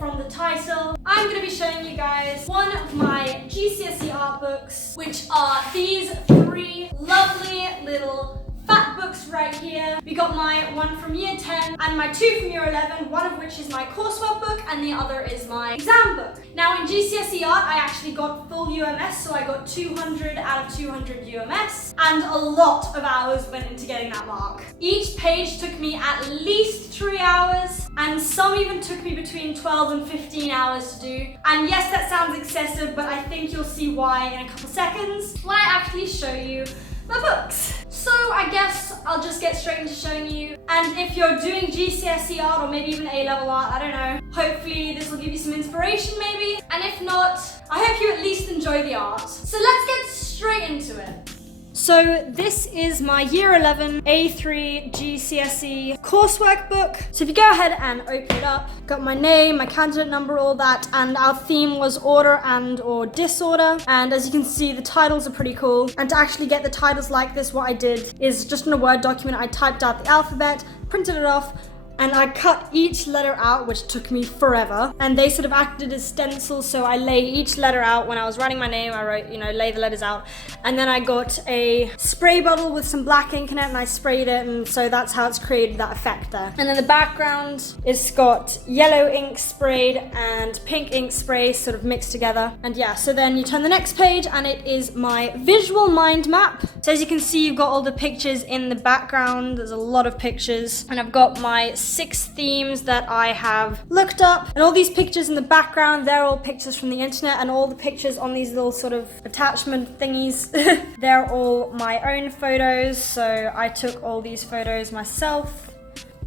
from the title, I'm going to be showing you guys one of my GCSE art books, which are these 3 lovely little fat books right here. We got my one from year 10 and my 2 from year 11, one of which is my coursework book and the other is my exam book. Now in GCSE art, I actually got full UMS, so I got 200 out of 200 UMS, and a lot of hours went into getting that mark. Each page took me at least 3 hours, and some even took me between 12 and 15 hours to do. And yes, that sounds excessive, but I think you'll see why in a couple seconds when I actually show you my books. So I guess I'll just get straight into showing you. And if you're doing GCSE art or maybe even A-level art, I don't know, hopefully this will give you some inspiration maybe. And if not, I hope you at least enjoy the art. So let's get straight into it. So this is my year 11 A3 GCSE coursework book. So if you go ahead and open it up, got my name, my candidate number, all that, and our theme was order and or disorder. And as you can see, the titles are pretty cool. And to actually get the titles like this, what I did is just in a Word document, I typed out the alphabet, printed it off, and I cut each letter out, which took me forever. And they sort of acted as stencils, so I lay each letter out. When I was writing my name, I wrote, lay the letters out. And then I got a spray bottle with some black ink in it and I sprayed it, and so that's how it's created that effect there. And then the background is got yellow ink sprayed and pink ink spray sort of mixed together. And yeah, so then you turn the next page and it is my visual mind map. So as you can see, you've got all the pictures in the background. There's a lot of pictures. And I've got my 6 themes that I have looked up, and all these pictures in the background, they're all pictures from the internet, and all the pictures on these little sort of attachment thingies, they're all my own photos. So I took all these photos myself.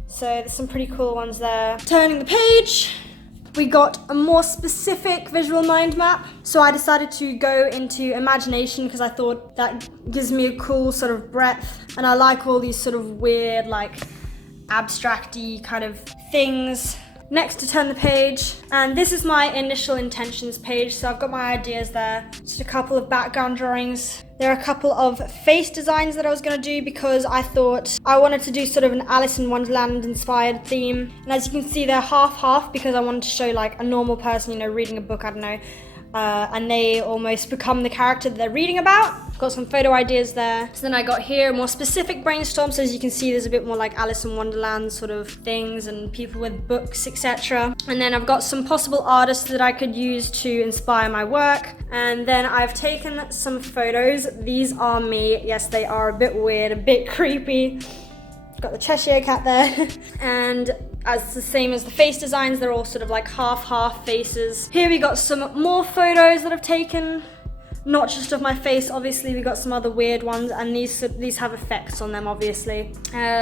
So there's some pretty cool ones there. Turning the page, we got a more specific visual mind map. So I decided to go into imagination because I thought that gives me a cool sort of breadth, and I like all these sort of weird, like abstract-y kind of things. Next, to turn the page, and this is my initial intentions page, so I've got my ideas there. Just a couple of background drawings. There are a couple of face designs that I was going to do because I thought I wanted to do sort of an Alice in Wonderland inspired theme. And as you can see, they're half-half because I wanted to show like a normal person, reading a book, I don't know, and they almost become the character that they're reading about. Got some photo ideas there. So then I got here more specific brainstorm. So as you can see, there's a bit more like Alice in Wonderland sort of things and people with books, etc. And then I've got some possible artists that I could use to inspire my work. And then I've taken some photos. These are me. Yes, they are a bit weird, a bit creepy. Got the Cheshire cat there. And as the same as the face designs, they're all sort of like half faces. Here we got some more photos that I've taken. Not just of my face, obviously, we got some other weird ones, and these have effects on them, obviously.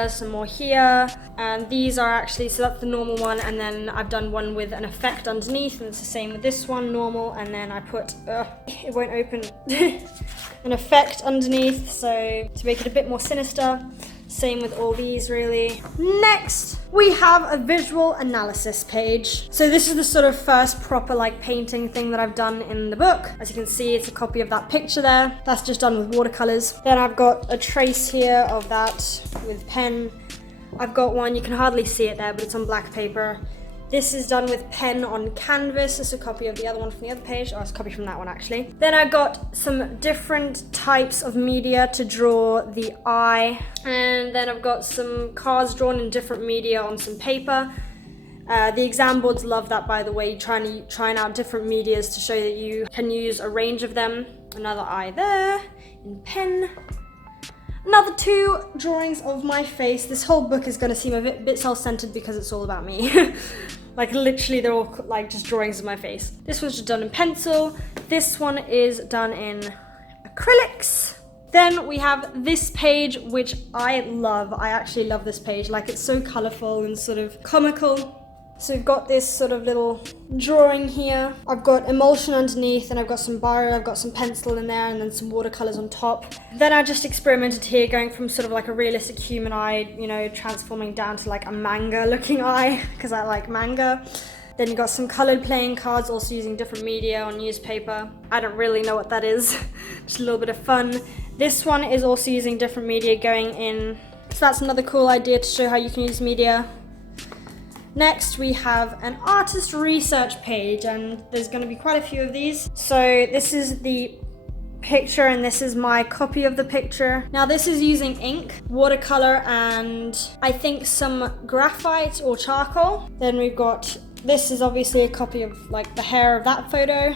Some more here, and these are actually, so that's the normal one, and then I've done one with an effect underneath, and it's the same with this one, normal, and then I put, it won't open, an effect underneath, so to make it a bit more sinister. Same with all these, really. Next, we have a visual analysis page. So this is the sort of first proper like painting thing that I've done in the book. As you can see, it's a copy of that picture there. That's just done with watercolors. Then I've got a trace here of that with pen. I've got one, you can hardly see it there, but it's on black paper. This is done with pen on canvas. This is a copy of the other one from the other page. Oh, it's a copy from that one actually. Then I've got some different types of media to draw the eye. And then I've got some cards drawn in different media on some paper. The exam boards love that, by the way, trying out different medias to show that you can use a range of them. Another eye there in pen. Another 2 drawings of my face. This whole book is going to seem a bit self-centered because it's all about me. Like literally they're all like just drawings of my face. This one's just done in pencil. This one is done in acrylics. Then we have this page, which I love. I actually love this page. Like it's so colorful and sort of comical. So we've got this sort of little drawing here. I've got emulsion underneath, and I've got some biro, I've got some pencil in there, and then some watercolors on top. Then I just experimented here, going from sort of like a realistic human eye, transforming down to like a manga looking eye, because I like manga. Then you got some colored playing cards, also using different media on newspaper. I don't really know what that is, just a little bit of fun. This one is also using different media going in. So that's another cool idea to show how you can use media. Next, we have an artist research page, and there's going to be quite a few of these. So this is the picture, and this is my copy of the picture. Now this is using ink, watercolor, and I think some graphite or charcoal. Then we've got, this is obviously a copy of like the hair of that photo.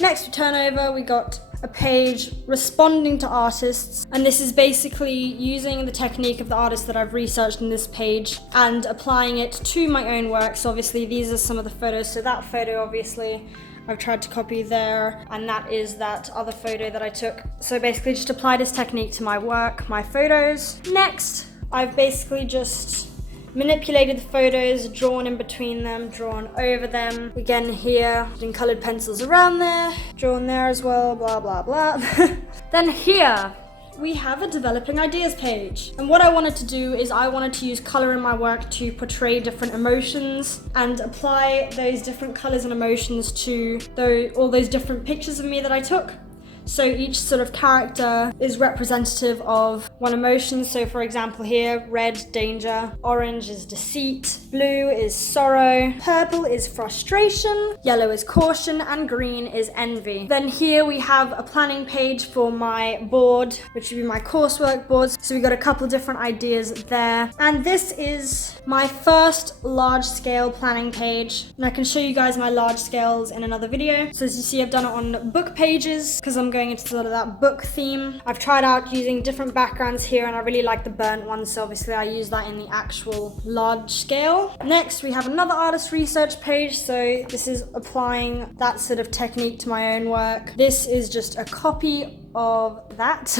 Next, we turn over, we got a page responding to artists, and this is basically using the technique of the artist that I've researched in this page and applying it to my own work. So obviously these are some of the photos. So that photo obviously I've tried to copy there, and that is that other photo that I took. So basically just apply this technique to my work, my photos. Next, I've basically just manipulated the photos, drawn in between them, drawn over them. Again here, using colored pencils around there, drawn there as well, blah, blah, blah. Then here, we have a developing ideas page. And what I wanted to do is I wanted to use color in my work to portray different emotions and apply those different colors and emotions to all those different pictures of me that I took. So each sort of character is representative of one emotion. So for example here, red, danger, orange is deceit, blue is sorrow, purple is frustration, yellow is caution, and green is envy. Then here we have a planning page for my board, which would be my coursework boards. So we got a couple different ideas there. And this is my first large scale planning page. And I can show you guys my large scales in another video. So as you see, I've done it on book pages because I'm going into sort of that book theme. I've tried out using different backgrounds here, and I really like the burnt one, so obviously I use that in the actual large scale. Next, we have another artist research page, so this is applying that sort of technique to my own work. This is just a copy of that.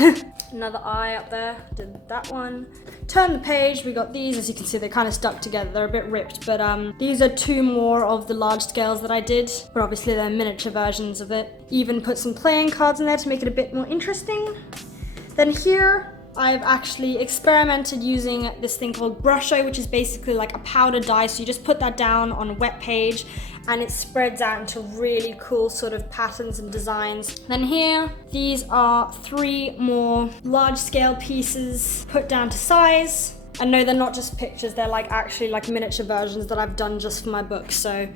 Another eye up there, did that one. Turn the page, we got these. As you can see, they're kind of stuck together, they're a bit ripped, but these are two more of the large scales that I did, but obviously they're miniature versions of it. Even put some playing cards in there to make it a bit more interesting. Then here, I've actually experimented using this thing called Brusho, which is basically like a powder dye. So you just put that down on a wet page and it spreads out into really cool sort of patterns and designs. Then here, these are 3 more large scale pieces put down to size. And no, they're not just pictures, they're like actually like miniature versions that I've done just for my book. So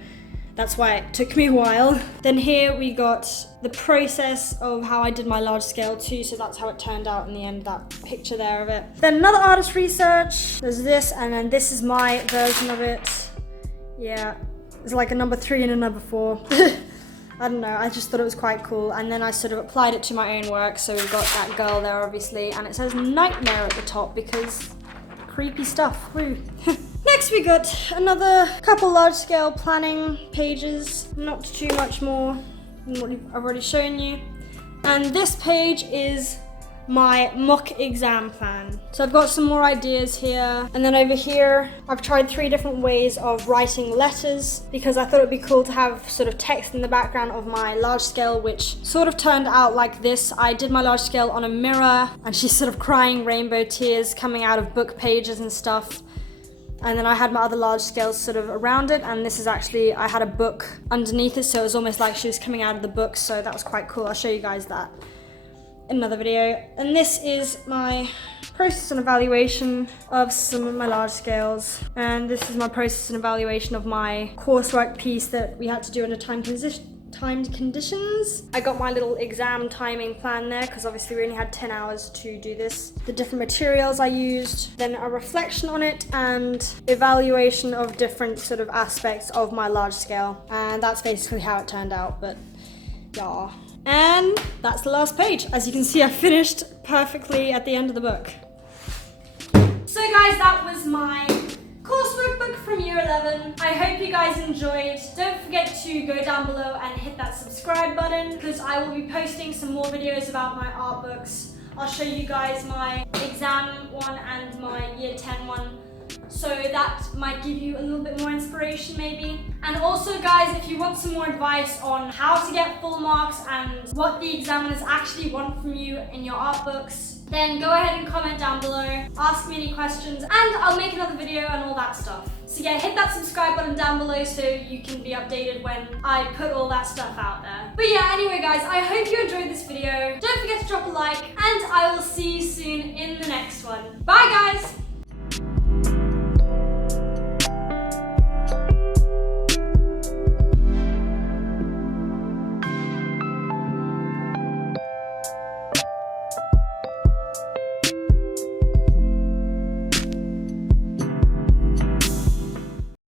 that's why it took me a while. Then here we got the process of how I did my large scale too, so that's how it turned out in the end, that picture there of it. Then another artist research, there's this, and then this is my version of it. Yeah, it's like a number 3 and a number 4. I don't know, I just thought it was quite cool, and then I sort of applied it to my own work, so we've got that girl there obviously, and it says nightmare at the top because creepy stuff, woo. Next we got another couple large scale planning pages, not too much more than what I've already shown you. And this page is my mock exam plan. So I've got some more ideas here. And then over here, I've tried 3 different ways of writing letters because I thought it'd be cool to have sort of text in the background of my large scale, which sort of turned out like this. I did my large scale on a mirror and she's sort of crying rainbow tears coming out of book pages and stuff. And then I had my other large scales sort of around it, and this is actually, I had a book underneath it, so it was almost like she was coming out of the book, so that was quite cool. I'll show you guys that in another video. And this is my process and evaluation of some of my large scales, and this is my process and evaluation of my coursework piece that we had to do in a timed conditions. I got my little exam timing plan there because obviously we only had 10 hours to do this. The different materials I used, then a reflection on it, and evaluation of different sort of aspects of my large scale. And that's basically how it turned out, but yeah. And that's the last page. As you can see, I finished perfectly at the end of the book. So guys, that was my coursework book from year 11. I hope you guys enjoyed. Don't forget to go down below and hit that subscribe button because I will be posting some more videos about my art books. I'll show you guys my exam one and my year 10 one. So that might give you a little bit more inspiration maybe. And also guys, if you want some more advice on how to get full marks and what the examiners actually want from you in your art books, then go ahead and comment down below, ask me any questions, and I'll make another video and all that stuff. So yeah, hit that subscribe button down below so you can be updated when I put all that stuff out there. But yeah, anyway guys, I hope you enjoyed this video. Don't forget to drop a like, and I will see you soon in the next one. Bye guys!